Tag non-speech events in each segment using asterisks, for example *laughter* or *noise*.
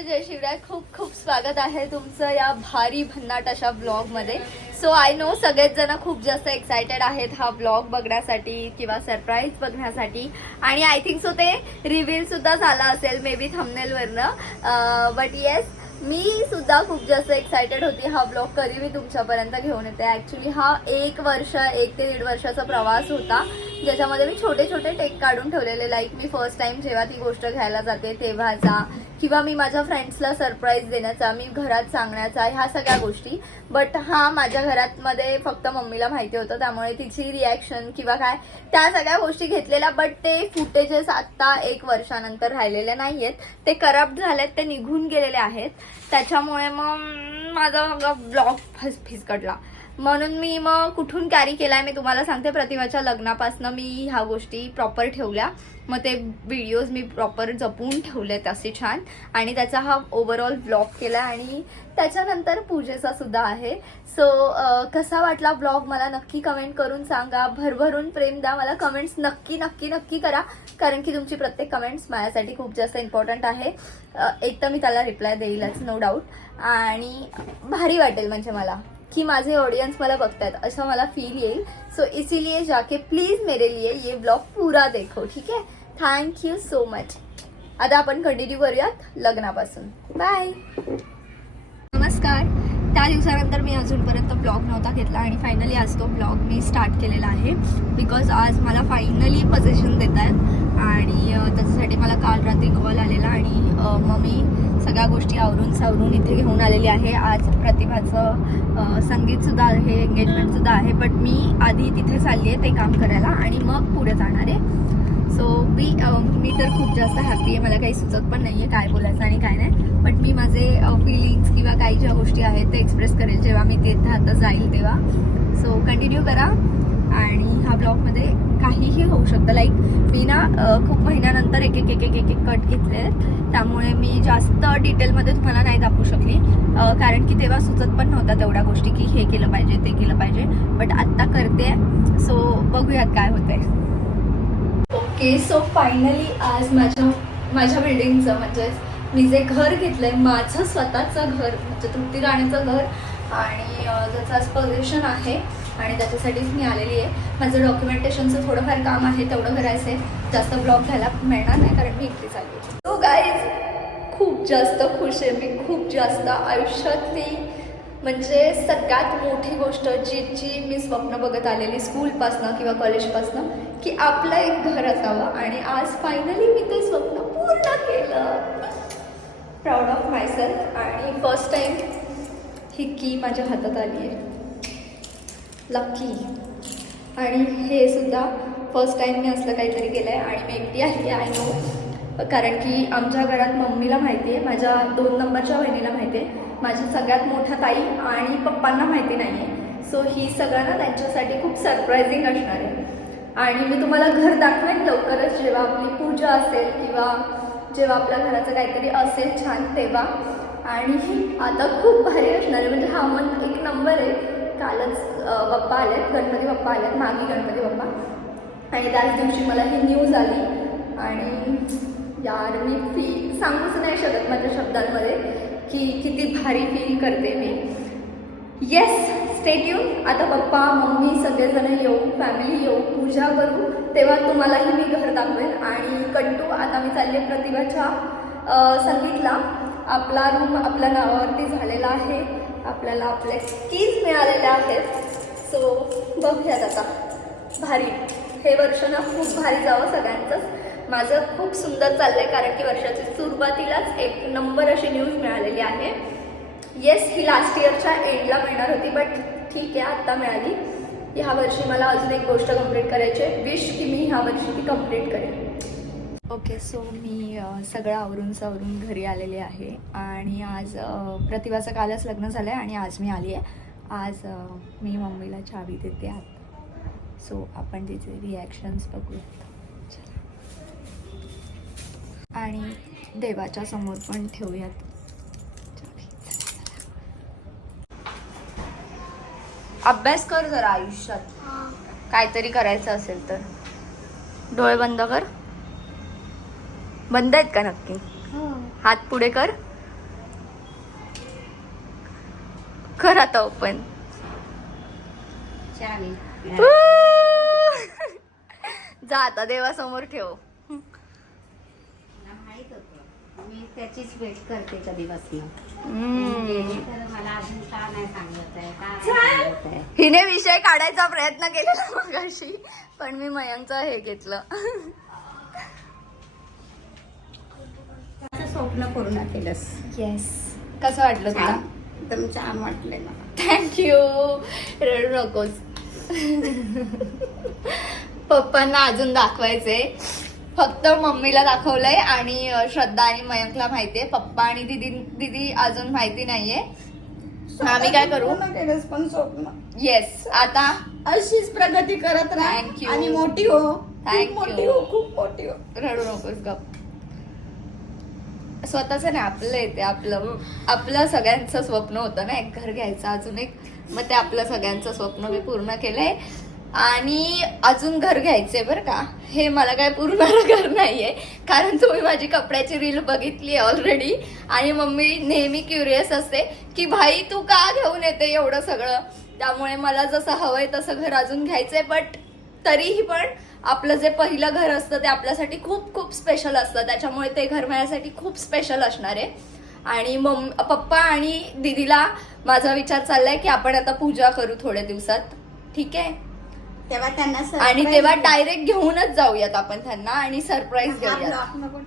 नमस्ते जय शिवराय. खूप खूप स्वागत आहे तुमचं या भारी भन्नाट अशा ब्लॉगमध्ये सो आय नो सगळेच जण खूप जास्त एक्सायटेड आहेत हा ब्लॉग बघण्यासाठी किंवा सरप्राईज बघण्यासाठी. आणि आय थिंक सो ते रिव्हील सुद्धा झाला असेल मे बी थंबनेलवरनं बट येस मी सुद्धा खूप जास्त एक्सायटेड होती हा ब्लॉग कधी मी तुमच्यापर्यंत घेऊन येते. ऍक्च्युली हा एक वर्ष एक ते दीड वर्षाचा प्रवास होता. ज्याच्यामध्ये मी छोटे छोटे टेक काढून ठेवलेले लाईक मी फर्स्ट टाइम जेव्हा ती गोष्ट घ्यायला जाते तेव्हाचा किंवा मी माझ्या फ्रेंड्सला सरप्राईज देण्याचा मी घरात सांगण्याचा ह्या सगळ्या गोष्टी. बट हा माझ्या घरात मध्ये फक्त मम्मीला माहिती होतं त्यामुळे तिची रिॲक्शन किंवा काय त्या सगळ्या गोष्टी घेतलेल्या बट ते फुटेजेस आत्ता एक वर्षानंतर राहिलेले नाही आहेत ते करप्ट झालेत ते निघून गेलेले आहेत. त्याच्यामुळे मग माझा ब्लॉग फस फिसकटला. म्हणून मी मग कुठून कॅरी केलाय मी तुम्हाला सांगते. प्रतिभाच्या लग्नापासनं मी ह्या गोष्टी प्रॉपर ठेवल्या. मग ते व्हिडिओज मी प्रॉपर जपून ठेवलेत असे छान. आणि त्याचा हा ओव्हरऑल ब्लॉग केला आणि त्याच्यानंतर पूजेचा सुद्धा आहे. सो कसा वाटला ब्लॉग मला नक्की कमेंट करून सांगा. भरभरून प्रेम द्या. मला कमेंट्स नक्की नक्की नक्की करा. कारण की तुमची प्रत्येक कमेंट्स माझ्यासाठी खूप जास्त इम्पॉर्टंट आहे. एक तर मी त्याला रिप्लाय देईलच नो डाऊट आणि भारी वाटेल म्हणजे मला. कि माझे ऑडियंस मला बघतायत असं मला फील येईल. सो इसीलिए जाके प्लीज मेरे लिए ये ब्लॉग पूरा देखो ठीक आहे? थँक यू सो मच आता आपण कंटिन्यू करूयात लग्नापासून. बाय नमस्कार. त्या दिवसानंतर मी अजूनपर्यंत ब्लॉग नव्हता घेतला आणि फायनली आज तो ब्लॉग मी स्टार्ट केलेला आहे. बिकॉज आज मला फायनली पोझिशन देत आहेत आणि त्याच्यासाठी मला काल रात्री कॉल आलेला आणि मग मी सगळ्या गोष्टी आवरून सावरून इथे घेऊन आलेली आहे. आज प्रतिभाचं संगीतसुद्धा आहे एंगेजमेंटसुद्धा आहे बट मी आधी तिथे चालली आहे ते काम करायला आणि मग पुढे जाणार आहे. सो मी मी तर खूप जास्त हॅपी आहे. मला काही सुचत पण नाही आहे काय बोलायचं आणि काय नाही. बट मी माझे फिलिंग्स किंवा काही ज्या गोष्टी आहेत ते एक्सप्रेस करेल जेव्हा मी तिथे आता जाईल तेव्हा. सो कंटिन्यू करा. आणि ह्या ब्लॉगमध्ये काहीही होऊ शकतं. लाईक मी ना खूप महिन्यानंतर एक एक एक एक एक एक कट घेतले आहेत त्यामुळे मी जास्त डिटेलमध्ये तुम्हाला नाही दाखवू शकली. कारण की तेव्हा सुचत पण नव्हता तेवढ्या गोष्टी की हे केलं पाहिजे ते केलं पाहिजे. बट आत्ता करते. सो बघूयात काय होतंय. ओके सो फायनली आज माझ्या माझ्या बिल्डिंगचं म्हणजेच मी जे घर घेतलंय माझं स्वतःचं घर म्हणजे तृप्ती राणीचं घर आणि त्याचं आज पोझिशन आहे आणि त्याच्यासाठीच मी आलेली आहे. माझं डॉक्युमेंटेशनचं थोडंफार काम आहे तेवढं करायचं आहे जास्त ब्लॉग घ्यायला मिळणार नाही कारण मी एकटी चालली तो गाईज खूप जास्त खुश आहे मी खूप जास्त आयुष्यातली म्हणजे सगळ्यात मोठी गोष्ट जी जी मी स्वप्न बघत आलेली स्कूलपासनं किंवा कॉलेजपासनं की आपलं एक घर असावं. आणि आज फायनली मी ते स्वप्न पूर्ण केलं. प्राऊड ऑफ मायसेल्फ आणि फर्स्ट टाईम ही की माझ्या हातात आली आहे. लकी आणि हे सुद्धा फर्स्ट टाईम मी असलं काहीतरी केलं आहे आणि मी एकटी आली आहे आय नो कारण की आमच्या घरात मम्मीला माहिती आहे माझ्या दोन नंबरच्या बहिणीला माहिती आहे माझ्या सगळ्यात मोठ्या ताई आणि पप्पांना माहिती नाही आहे सो ही सगळं ना त्यांच्यासाठी खूप सरप्रायझिंग असणार आहे. आणि मी तुम्हाला घर दाखवेन लवकरच जेव्हा आपली पूजा असेल किंवा जेव्हा आपल्या घराचं काहीतरी असेल छान तेव्हा. आणि आता खूप भारी असणार आहे. म्हणजे हा मन एक नंबर आहे. कालच अं, बाप्पा आलेत गणपती बाप्पा आलेत मागे गणपती बाप्पा. आणि त्याच दिवशी मला ही न्यूज आली. आणि यार मी फी सांगूच नाही शकत माझ्या शब्दांमध्ये की किती भारी फील करते मी. येस स्टेट्यून आता पप्पा मम्मी सगळेजण येऊ फॅमिली येऊ पूजा करू. तेव्हा तुम्हालाही मी घर दाखवेन. आणि कंटू आता मी चालले प्रतिभाच्या संगीतला. आपला रूम आपल्या नावावरती झालेला आहे. आपल्याला आपले कीज मिळालेल्या आहेत. सो बघूयात आता. भारी. हे वर्ष ना खूप भारी जावं सगळ्यांचंच माझं खूप सुंदर चाललंय कारण की वर्षाची सुरुवातीलाच एक नंबर अशी न्यूज मिळालेली आहे. येस ही लास्ट इयरच्या एंडला मिळणार होती बट ठीक आहे आत्ता मिळाली. ह्या वर्षी मला अजून एक गोष्ट कंप्लीट करायची आहे. विश की मी ह्या वर्षी ती कंप्लीट करेन. ओके सो मी सगळं आवरून सावरून घरी आलेले आहे आणि आज प्रतिभाचं कालच लग्न झालं आहे आणि आज मी आली आहे. आज मी मम्मीला चावी देते आत. सो आपण तिचे रिॲक्शन्स बघूयात. चला. आणि देवाच्या समोर पण ठेवूयात. अभ्यास कर जरा आयुष्यात. काहीतरी करायचं असेल तर. डोळे बंद कर. बंद आहेत का नक्की? हात पुढे कर. कर आता ओपन *laughs* जा आता देवासमोर ठेव. हिने विषय काढायचा प्रयत्न केलेला मगाशी पण मी मयांचं हे घेतलं. *laughs* स्वप्न पूर्ण केलंस. येस कसं वाटलं तुला? छान. एकदम छान वाटलंय मला. थँक्यू रडू नकोस. पप्पांना अजून दाखवायचे फक्त मम्मीला दाखवलंय आणि अं, श्रद्धा आणि मयंकला माहितीये. पप्पा आणि दिदी दिदी अजून माहिती नाहीये. आम्ही काय करू? पूर्ण केलंस पण स्वप्न. येस आता? अशीच प्रगती करत राहा. Thank you. आणि मोठी हो. Thank खूप मोठी. हो खूप मोठी हो. रडू नकोस गप. स्वतःच नाही आपलं येते आपलं. आपलं सगळ्यांचं स्वप्न होतं ना एक घर घ्यायचं अजून एक. मग ते आपलं सगळ्यांचं स्वप्न मी पूर्ण केलंय. आणि अजून घर घ्यायचंय बरं का. हे मला काय पूर्ण *laughs* घर नाहीये. कारण तुम्ही माझी कपड्याची रील बघितली ऑलरेडी आणि मम्मी नेहमी क्युरियस असते की भाई तू का घेऊन येते एवढं सगळं? त्यामुळे मला जसं हवंय तसं घर अजून घ्यायचंय बट तरीही पण आपलं जे पहिलं घर असतं ते आपल्यासाठी खूप खूप स्पेशल असतं. त्याच्यामुळे ते घर माझ्यासाठी खूप स्पेशल असणार आहे. आणि मम पप्पा आणि दिदीला माझा विचार चाललाय की आपण आता पूजा करू थोड्या दिवसात. ठीक आहे? तेव्हा त्यांना आणि तेव्हा. डायरेक्ट घेऊनच जाऊयात आपण त्यांना आणि सरप्राईज हा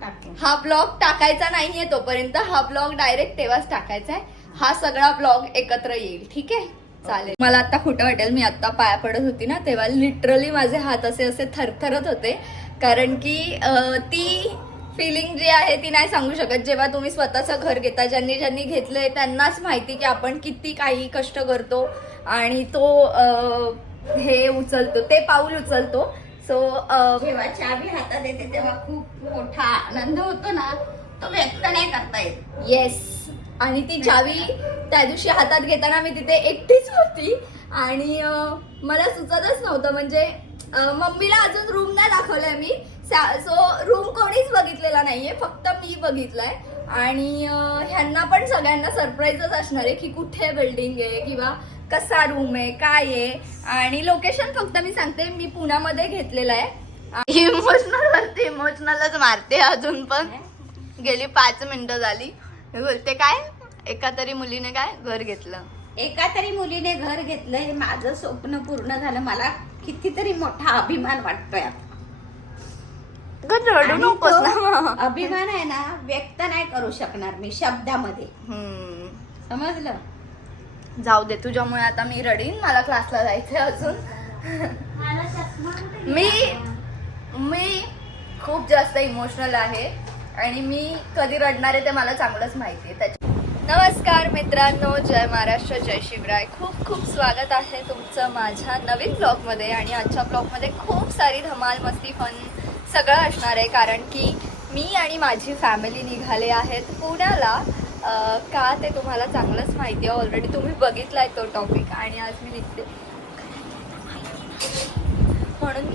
टाकू. हा ब्लॉग टाकायचा नाहीये तोपर्यंत. हा ब्लॉग डायरेक्ट तेव्हाच टाकायचा आहे हा सगळा ब्लॉग एकत्र येईल. ठीक आहे? चालेल. मला आता खोटं वाटेल मी आता पाया पडत होती ना तेव्हा. लिटरली माझे हात असे असे थरथरत होते. कारण की ती फिलिंग जी आहे ती नाही सांगू शकत. जेव्हा तुम्ही स्वतःचं घर घेता ज्यांनी ज्यांनी घेतलंय त्यांनाच माहिती की आपण किती काही कष्ट करतो आणि तो हे उचलतो ते पाऊल उचलतो. सो जेव्हा चावी हातात येते तेव्हा खूप मोठा आनंद होतो ना तो व्यक्त नाही करता येत. येस आणि ती चावी त्या दिवशी हातात घेताना मी तिथे एकटीच होती. आणि मला सुचतच नव्हतं. म्हणजे मम्मीला अजून रूम नाही दाखवलाय मी. सो रूम कोणीच बघितलेला नाहीये. फक्त मी बघितलाय. आणि ह्यांना पण सगळ्यांना सरप्राईजच असणार आहे की कुठे बिल्डिंग आहे किंवा कसा रूम आहे काय आहे. आणि लोकेशन फक्त मी सांगते मी पुण्यामध्ये घेतलेलं आहे. इमोशनल वरती इमोशनलच मारते अजून पण. गेली पाच मिनिटं झाली. मी बोलते काय? एका तरी मुलीने काय घर घेतलं? एका तरी मुलीने घर घेतलंय माझं स्वप्न पूर्ण झालं. मला कितीतरी मोठा अभिमान वाटतोय. आता. अगं रडू आणि नकोस तो ना. अभिमान आहे ना व्यक्त नाही करू शकणार मी शब्दामध्ये. हम्म. समजलं? जाऊ दे तुझ्यामुळे आता मी रडीन. मला क्लासला जायचंय अजून. मी मी खूप जास्त इमोशनल आहे. आणि मी कधी रडणार आहे ते मला चांगलंच माहिती आहे. त्याच्या नमस्कार मित्रांनो जय महाराष्ट्र जय शिवराय. खूप खूप स्वागत आहे तुमचं माझ्या नवीन ब्लॉगमध्ये आणि आजच्या ब्लॉगमध्ये खूप सारी धमाल मस्ती फन सगळं असणार आहे. कारण की मी आणि माझी फॅमिली निघाले आहेत पुण्याला. का ते तुम्हाला चांगलंच माहिती आहे. ऑलरेडी तुम्ही बघितला आहे तो टॉपिक आणि आज मी निघते. म्हणून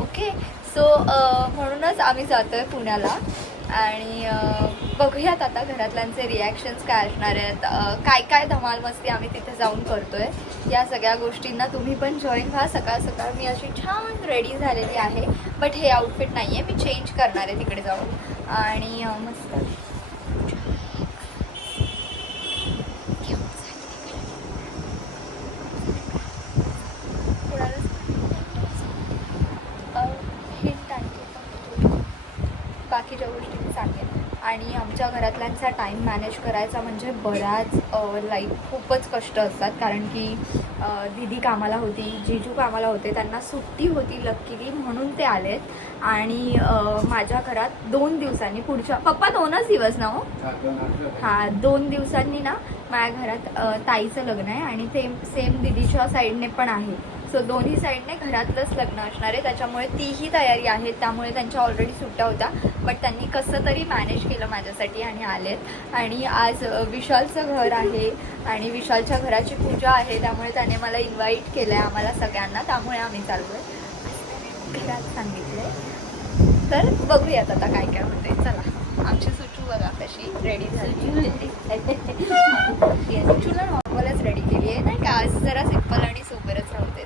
ओके सो म्हणूनच आम्ही जातो आहे पुण्याला. आणि बघूयात आता घरातल्यांचे रिॲक्शन्स काय असणार आहेत. काय काय धमाल मस्ती आम्ही तिथे जाऊन करतो आहे या सगळ्या गोष्टींना तुम्ही पण जॉईन व्हा. सकाळ सकाळ मी अशी छान रेडी झालेली आहे. बट हे आउटफिट नाही आहे मी चेंज करणार आहे तिकडे जाऊन. आणि मस्त हिंट आणखी फक्त थोडी. बाकीच्या गोष्टी सांगेन. आणि आमच्या घरातल्यांचा टाईम मॅनेज करायचा म्हणजे बऱ्याच लाईक खूपच कष्ट असतात. कारण की दीदी कामाला होती जिजू कामाला होते त्यांना सुट्टी होती लक्कीली म्हणून ते आलेत. आणि माझ्या घरात दोन दिवसांनी पुढच्या पप्पा दोनच दिवस ना हो? हा दोन दिवसांनी ना माझ्या घरात ताईचं लग्न आहे आणि ते सेम दिदीच्या साईडने पण आहे. सो दोन्ही साईडने घरातलंच लग्न असणार आहे. त्याच्यामुळे तीही तयारी आहे त्यामुळे त्यांच्या ऑलरेडी सुट्ट्या होत्या. बट त्यांनी कसं तरी मॅनेज केलं माझ्यासाठी आणि आलेत. आणि आज विशालचं घर आहे. आणि विशालच्या घराची पूजा आहे. त्यामुळे त्याने मला इन्व्हाइट केलं आहे आम्हाला सगळ्यांना. त्यामुळे आम्ही चाललो आहे घरात सांगितलं तर बघूयात आता काय काय होते चला आमची सुचू बघा कशी रेडी झाली. बच्चूला *laughs* नॉर्मलच रेडी केली आहे. नाही का? आज जरा सिंपल आणि सोबरच राहू दे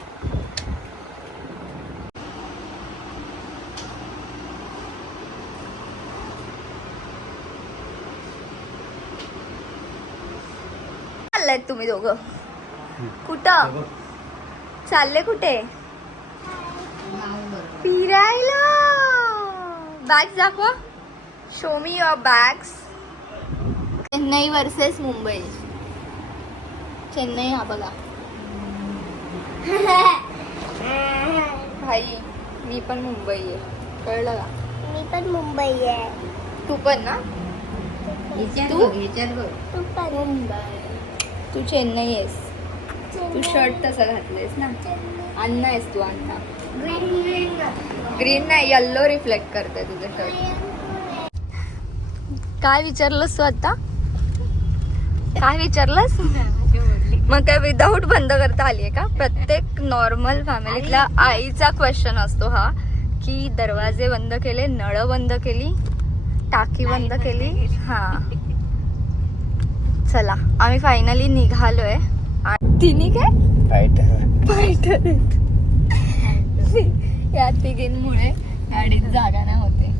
चाललायत तुम्ही दोघं. कुठं? चालले कुठे? फिरायला. बॅग्स दाखवा. Show me your bags Chennai versus Mumbai. Chennai हा बघा. भाई मी पण मुंबई आहे. कळलं का? मी पण मुंबई आहे. तू पण ना? तू? तू पण. मुंबई. तू चेन्नई आहेस. तू शर्ट तसा घातलेस ना? अण्णा आहेस तू अण्णा. ग्रीन नाही येल्लो रिफ्लेक्ट करते तुझं शर्ट. काय विचारलंस तू आता? काय विचारलंस? मग काय विदाऊट बंद करता आलीये का? प्रत्येक नॉर्मल फॅमिलीतल्या आईचा क्वेश्चन असतो हा की दरवाजे बंद केले नळ बंद केली टाकी बंद केली. हा. चला आम्ही फायनली निघालोय. आ- तिन्ही काय? फायटर या तिघींमुळे गाडीत जागा नाही होते.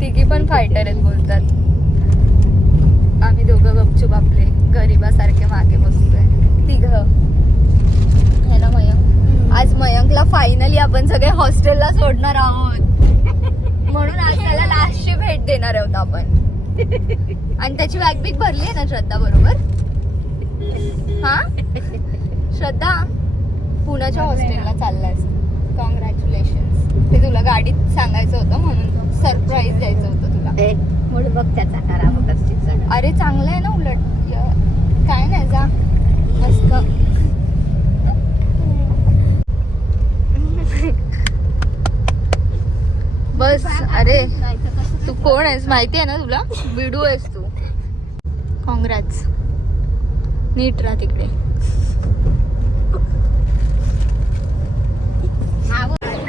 तिघी पण फायटर आहेत बोलतात. आम्ही दोघं गपचूप आपले गरीबासारखे मागे बसतोय तिघ. है ना मयंक? आज मयंकला फायनली आपण सगळे हॉस्टेलला सोडणार आहोत. म्हणून आज त्याला लास्टची भेट देणार आहोत आपण. आणि त्याची बॅग बिग भरली आहे ना श्रद्धा बरोबर? हा? श्रद्धा पुण्याच्या हॉस्टेलला चाललायस. कॉंग्रॅच्युलेशन ते तुला गाडीत सांगायचं होतं म्हणून सरप्राईज द्यायचं होतं तुला. मूळ बघ त्याचा करा अरे चांगलं आहे ना उलट. काय नाही जा. मस्त. बस अरे तू कोण आहेस? माहिती आहे ना तुला? बिडू आहेस तू. कॉंग्रॅट्स नीट राहा तिकडे.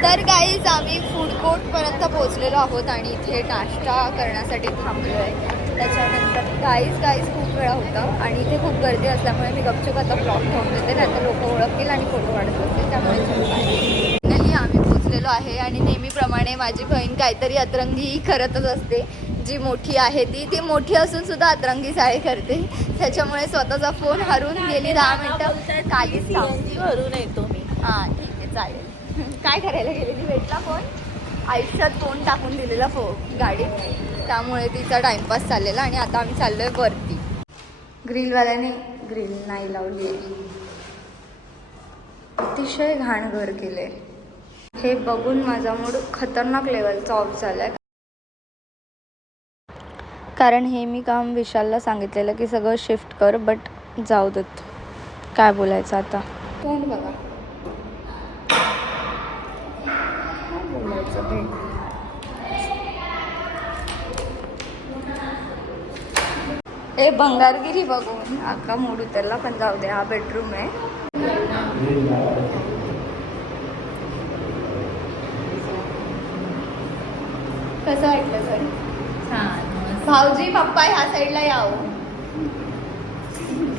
तर गाईज आम्ही फूड कोर्ट पर्यंत पोहोचलेलो आहोत आणि इथे नाश्ता करण्यासाठी थांबलो आहे त्याच्यानंतर गाईज गाईज खूप वेळा होतं आणि इथे खूप गर्दी असल्यामुळे मी गपचूप आता ब्लॉक ठेवून देते नाही तर लोक ओळखतील आणि फोटो काढत असतील त्यामुळे पोचलेलो आहे आणि नेहमीप्रमाणे माझी बहीण काहीतरी अतरंगी करतच असते. जी मोठी आहे ती ती मोठी असून सुद्धा अतरंगी साडी करते. त्याच्यामुळे स्वतःचा फोन हरून गेली दहा मिनटं. कालीच भरून येतो मी. हां ठीक आहे चालेल. काय करायला गेलेली भेटला फोन? आयुष्यात फोन टाकून दिलेला फो गाडीत त्यामुळे तिचा टाइमपास चाललेला आणि आता आम्ही चाललोय वरती. ग्रिलवाल्याने ग्रिल नाही लावली. आहे अतिशय घाण घर केलंय. हे बघून माझा मूड खतरनाक लेवलचा ऑफ झालाय. कारण हे मी काम विशालला सांगितलेलं की सगळं शिफ्ट कर बट जाऊ देत. काय बोलायचं आता? तोंड बघा. बोलायचं ए भंगारगिरी बघून. अख्खा मूड उतरला पण जाऊ दे हा बेडरूम आहे. कसं वाटलं सर? भाऊजी पप्पा ह्या साईडला याव.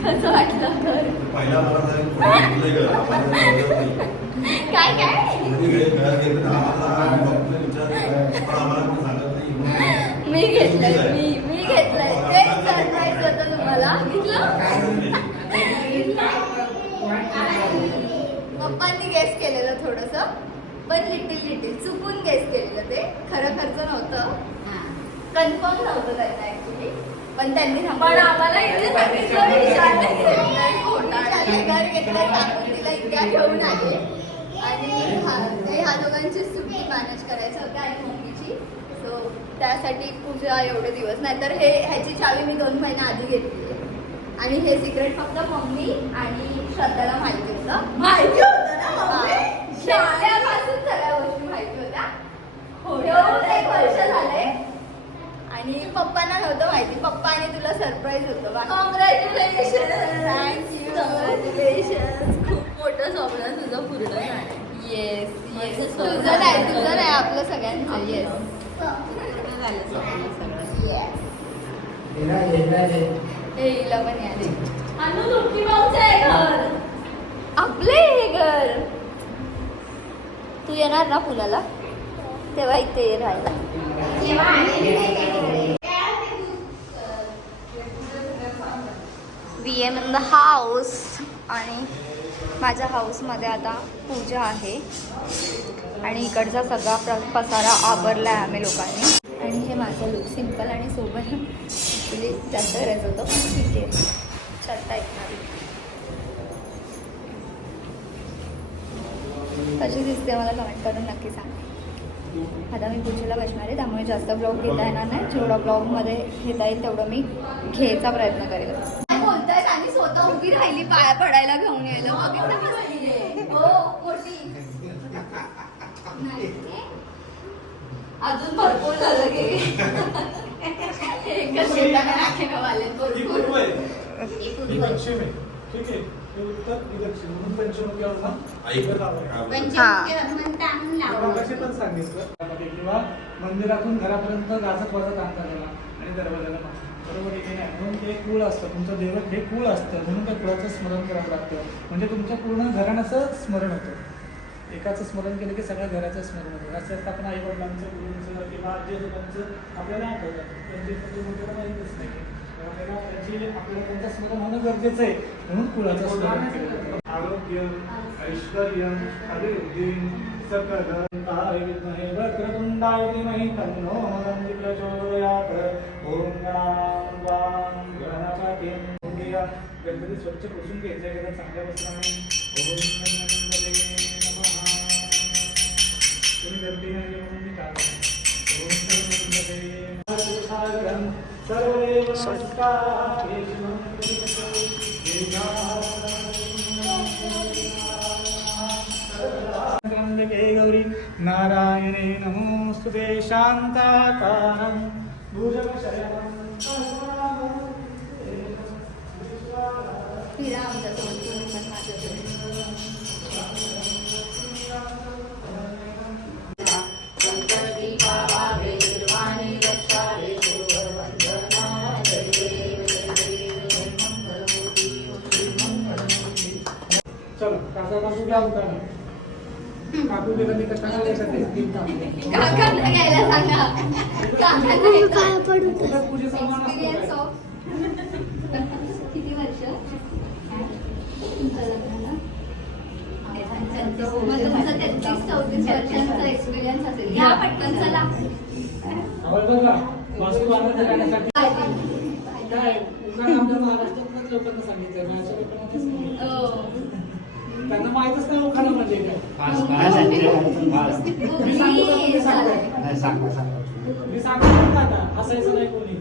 कसं वाटलं घर. काय काय? मी घेतलंय मी मी घेतलंय. तेच सरप्राईज होतं तुम्हाला. घेतलं? पप्पांनी गेस केलेलं थोडस. पण लिटिल लिटिल चुकून गेस केलेलं ते. खरं खर्च नव्हतं. कन्फर्म नव्हतं त्यांना ऍक्च्युली पण त्यांनी पण आम्हाला इथे सांगितलं घर सांगून तिला इतक्या घेऊन आले. आणि हा- ते ह्या दोघांची सुट्टी मॅनेज करायची होती आणि मम्मीची. सो त्यासाठी पूजा एवढे दिवस. नाहीतर हे ह्याची चावी मी दोन महिन्या आधी घेतली. आणि हे सिक्रेट फक्त मम्मी आणि श्रद्धाला माहिती होतं. माहिती होतं ना मम्मी शाळेपासून सगळ्या गोष्टी माहिती होत्या ठेवून एक वर्ष झाले आणि पप्पांना नव्हतं माहिती. पप्पा आणि तुला सरप्राईज होतं कॉंग्रॅच्युलेशन कॉंग्रॅच्युलेशन खूप मोठं स्वप्न तुझं पूर्ण झालं येस येस तुझं नाही तुझं नाही आपलं सगळ्यांचं. येस येस हे हिला पण यायले अनु लुटकी माऊचं आहे घर. आपले हे घर. तू येणार ना पुण्याला? तेव्हा इथे राहिला we am in the house आणि माझ्या हाऊसमध्ये आता पूजा आहे. आणि इकडचा सगळा प्र पसारा आवरला आहे आम्ही लोकांनी. आणि हे माझं लुक सिंपल आणि सोबत ॲक्च्युली जास्त करायचं होतं पण ठीक आहे. छत्ता ऐकणारी कशी दिसते मला कमेंट करून नक्की सांग. आता मी पूजेला बसणार आहे त्यामुळे जास्त ब्लॉग घेता येणार नाही. जेवढा ब्लॉगमध्ये घेता येईल तेवढं मी घ्यायचा प्रयत्न करेल. बोलतायत? आणि स्वतः उभी राहिली पाया पडायला घेऊन यायला कसली? हो नाही. अजून भरपूर झालं की एकच भरपूर. ठीक आहे. हे उत्तर दक्षिण म्हणून पंचमुखी अवस्था ऐक. हा. पण सांगितलं. त्यामध्ये किंवा मंदिरातून घरापर्यंत गाजत वाजत आणता गेला आणि दरवाजाला. बरोबर आहे की नाही? म्हणून ते कुळ असतं. तुमचं दैवत हे कुळ असतं. म्हणून त्या कुळाचं स्मरण करावं लागतं. म्हणजे तुमच्या पूर्ण घराण्याचं स्मरण होतं. एकाचं स्मरण केलं की सगळ्या घराचं स्मरण होतं. असं असतं. आपण आई वडिलांचं गुरुंचं किंवा आजी आजोबांचं आपल्याला आठवतं. त्यांचे मोठ्याला माहीतच नाही. त्याची आपल्याला त्यांचं स्मरण होणं गरजेचं आहे. म्हणून कुळाचं स्मरण केलं. आरोग्य ऐश्वर अभिवृद्धी सकल काय विद्महे वक्रतुंडाय धीमहि तन्नो हनुमन्ति प्रचोदयात्. ओम गणां वां गणपतिं घ्या गणपती स्वच्छ पुसून घ्यायचं आहे चांगल्या वस्त्राने. ओम गणपते नमः. तुम्ही गर्दी नाही म्हणून मी टाळतो ओम गणपते सागरं सर्वदेव नमस्कार गंगे गौरी नारायणे नमोस्तुते शान्ताकारं भुजगशयनं चलो काका काकू घ्या उतारा काकू गेलं की कशाला यायचं काकांना घ्यायला सांगा. काकांना पाया पडू ते पूजे सन्मान असतो? एक्सपिरियन्स काय? ऑफ किती वर्ष? तुमचं लग्नाला? मग तुमचं तेहतीस चौतीस वर्षांचा एक्सपिरियन्स असेल या पटकन चला काय महाराष्ट्रातल्याच लोकांना सांगितलं माझ्या लोकांना ते सांगितलं. हो. त्यांना माहितच नाही उखाणा म्हणजे काय. पास मी सांगतो का तुम्ही सांगताय? नाही सांगा सांगा मी सांगतो ना आता हसायचं नाही कोणी.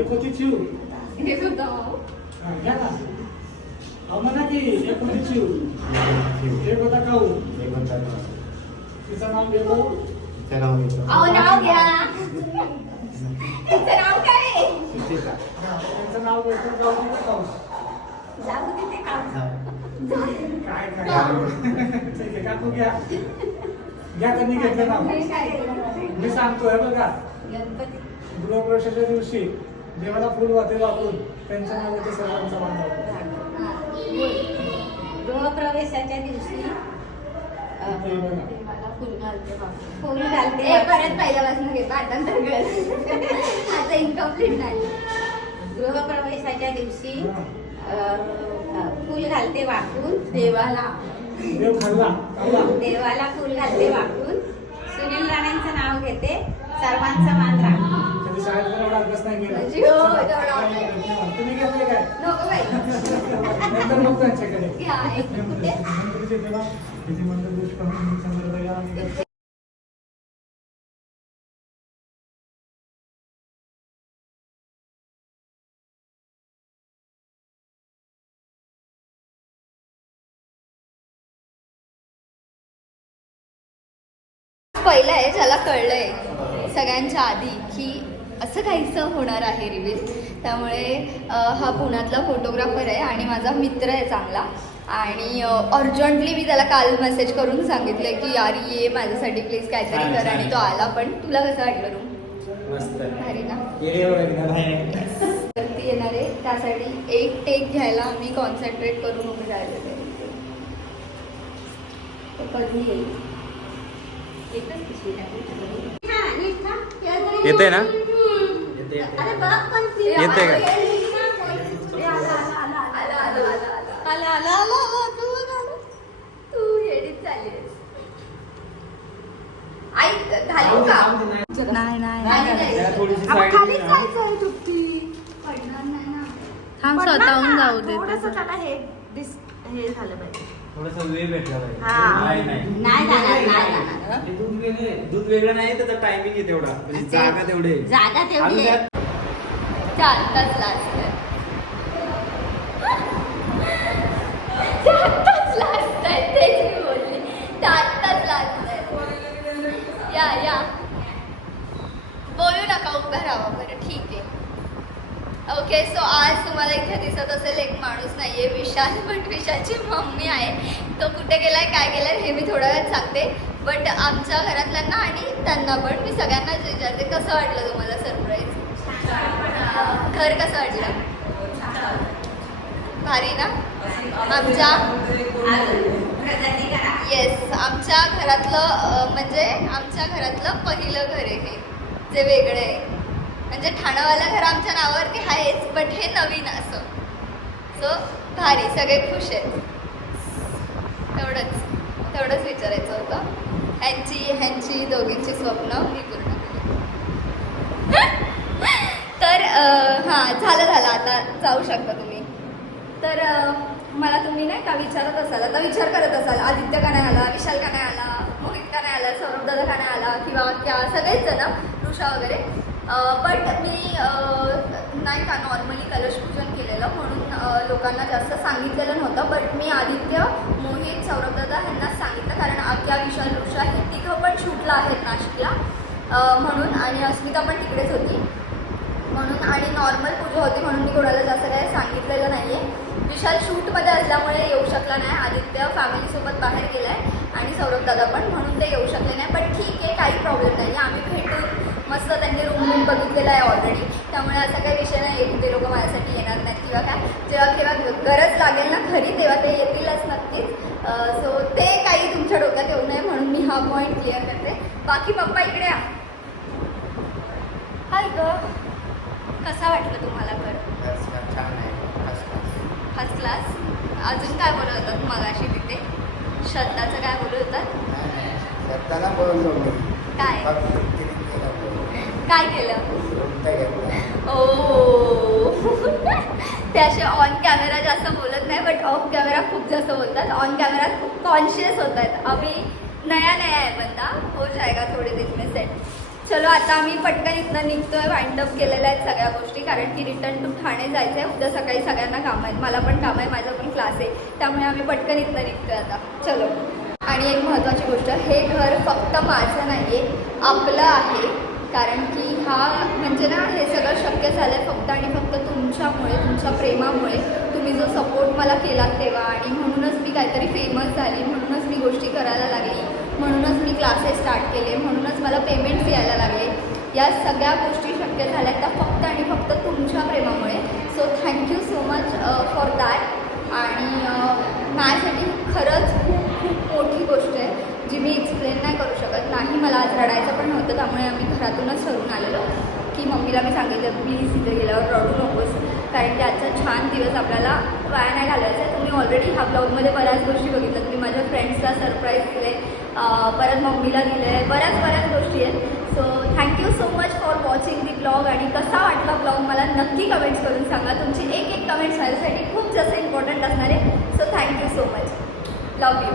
एक होती चिव हे सुद्धा हो. हा, घ्या ना. अहो म्हणा की एक होती चिव एक होता काऊ. हे पण चालू तिचं नाव घेतो त्या नाव घेतो अहो नाव घ्या. तुमचं नाव काय? आहे? त्यांचं नाव घेतो काऊ काऊ जाऊ दे ते काम काय काय काकू घ्या घ्या त्यांनी घेतलं नाव मी सांगतोय बघा गृहप्रवेशाच्या दिवशी देवाला फुल वाते वापरून त्यांच्या नावाचे सर्वांचा मान गृहप्रवेशाच्या दिवशी देवाला फुल घालते फुल घालते परत पहिल्यापासून घे पाठांतर आता इनकम्प्लीट नाही गृहप्रवेशाच्या दिवशी फुल घालते वाकून. देवाला. देवाला फुल घालते वाकून. सुनील राणेंचं नाव घेते. सर्वांचा मान शाळेत पण पहिलं आहे ज्याला कळलंय सगळ्यांच्या आधी की असं काहीसं होणार आहे रिव्हिल त्यामुळे हा पुण्यातला फोटोग्राफर आहे आणि माझा मित्र आहे चांगला. आणि अर्जंटली मी त्याला काल मेसेज करून सांगितलं की यार ये माझ्यासाठी प्लीज काहीतरी कर आणि तो आला. पण तुला कसं वाटलं रूम भारी ना? ती येणार आहे. त्यासाठी एक टेक घ्यायला आम्ही कॉन्सन्ट्रेट करून उभे राहिलेलो कधी येईल? येते ना? येते का? नाही तृप्ती. थांब, स्वतःहून ना, जाऊ दे थोडंसं त्याला हे डिस- हे झालं पाहिजे. थोडस वेळ भेटला पाहिजे. हा. नाही नाही. नाही जाणार नाही जाणार. दूध वेगळे दूध वेगळं नाही त्याचा टायमिंग आहे तेवढा. म्हणजे जागा तेवढे जागा तेवढी आहे. चार तास लास्ट आहे चार तास लास्ट आहे तेच मी बोलली चार तास लास्ट आहे या या बोलू नका उभं राहा बरं ठीक आहे ओके सो आज तुम्हाला इथे दिसत असेल एक माणूस नाही आहे विशाल बट विशालची मम्मी आहे. तो कुठे गेलाय काय गेलाय हे मी थोड्या वेळात सांगते. बट आमच्या घरातल्यांना आणि त्यांना पण मी सगळ्यांनाच विचारते कसं वाटलं तुम्हाला सरप्राईज घर कसं वाटलं? भारी ना? आमच्या? येस आमच्या घरातलं म्हणजे आमच्या घरातलं पहिलं घर आहे हे. जे वेगळं आहे. म्हणजे ठाणावाला घर आमच्या नावावरती आहेच बट हे नवीन असं. सो भारी सगळे खुश आहेत. तेवढंच तेवढंच विचारायचं होतं. ह्यांची ह्यांची दोघींची स्वप्न मी पूर्ण केली. *laughs* तर हां झालं झालं. आता जाऊ शकता तुम्ही. तर मला तुम्ही नाही का विचारत असाल? आता विचार करत असाल. आदित्य का नाही आला? विशाल का नाही आला? मोहित का नाही आला? सौरभ दादा का नाही आला? किंवा क्या सगळेच जण ऋषा वगैरे. बट मी नाही का नॉर्मली कलशपूजन केलेलं म्हणून लोकांना जास्त सांगितलेलं नव्हतं बट मी आदित्य मोहित सौरभदादा ह्यांना सांगितलं कारण आख्या विशाल ऋषा हे तिघं पण शूटला आहेत नाशिकला. म्हणून आणि अस्मिता पण तिकडेच होती. म्हणून आणि नॉर्मल पूजा होती म्हणून मी कोणाला जास्त काही सांगितलेलं नाही आहे विशाल शूटमध्ये असल्यामुळे येऊ शकला नाही. आदित्य फॅमिलीसोबत बाहेर गेला आहे आणि सौरभदादा पण म्हणून ते येऊ शकले नाही. पण ठीक आहे काही प्रॉब्लेम नाही आम्ही भेट मस्त त्यांनी रूम रूम बघितलेला आहे ऑलरेडी त्यामुळे असा काही विषय नाही आहे की ते लोक माझ्यासाठी येणार नाहीत किंवा काय. जेव्हा केव्हा गरज लागेल ना खरी तेव्हा ते येतीलच नक्कीच. सो ते काही तुमच्या डोक्यात येऊ नये म्हणून मी हा पॉईंट क्लिअर करते. बाकी पप्पा इकडे या. हाय ग. कसा वाटलं तुम्हाला घर? छान आहे. फर्स्ट क्लास अजून काय बोलत होतात मगाशी तिथे? श्रद्धाचं काय बोलत होतात बोलून काय फक्त तिने केलं बोलून. काय केलं? ओ. *laughs* ते असे ऑन कॅमेरा जास्त बोलत नाही बट ऑफ कॅमेरा खूप जास्त बोलतात. ऑन कॅमेरा खूप कॉन्शियस होत आहेत अभि नया नया आहे बंदा. हो जाएगा थोडे दिन में सेट चलो आता आम्ही पटकन इथनं निघतोय. वाइंड अप केलेल्या आहेत सगळ्या गोष्टी कारण की रिटर्न टू ठाणे जायचं आहे उद्या सकाळी सगळ्यांना काम आहेत. मला पण काम आहे माझा पण क्लास आहे. त्यामुळे आम्ही पटकन इथनं निघतोय आता. चलो. आणि एक महत्त्वाची गोष्ट हे घर फक्त माझं नाही आहे आपलं आहे. कारण की हा म्हणजे ना हे सगळं शक्य झालं आहे फक्त आणि फक्त तुमच्यामुळे तुमच्या प्रेमामुळे. तुम्ही जो सपोर्ट मला केलात तेव्हा आणि म्हणूनच मी काहीतरी फेमस झाली म्हणूनच मी गोष्टी करायला लागली म्हणूनच मी क्लासेस स्टार्ट केले म्हणूनच मला पेमेंट्स यायला लागले. या सगळ्या गोष्टी शक्य झाल्या त्या फक्त आणि फक्त तुमच्या प्रेमामुळे. So thank you so much for that आणि uh, माझ्यासाठी खरंच खूप खूप मोठी गोष्ट आहे. जी मी एक्सप्लेन नाही करू शकत नाही मला आज रडायचं पण नव्हतं त्यामुळे आम्ही घरातूनच ठरवून आलेलो. की मम्मीला मी सांगितलं प्लीज इथे गेल्यावर रडू नकोस कारण की आजचा छान दिवस आपल्याला वाया नाही घालायचा आहे. तुम्ही ऑलरेडी ह्या ब्लॉगमध्ये बऱ्याच गोष्टी बघितल्यात मी माझ्या फ्रेंड्सला सरप्राईज दिले परत मम्मीला दिले बऱ्याच बऱ्याच गोष्टी आहेत. So thank you so much for watching the blog आणि कसा वाटला ब्लॉग मला नक्की कमेंट्स करून सांगा. तुमची एक एक कमेंट्स माझ्यासाठी खूप जास्त इम्पॉर्टंट असणार आहे. So thank you so much love you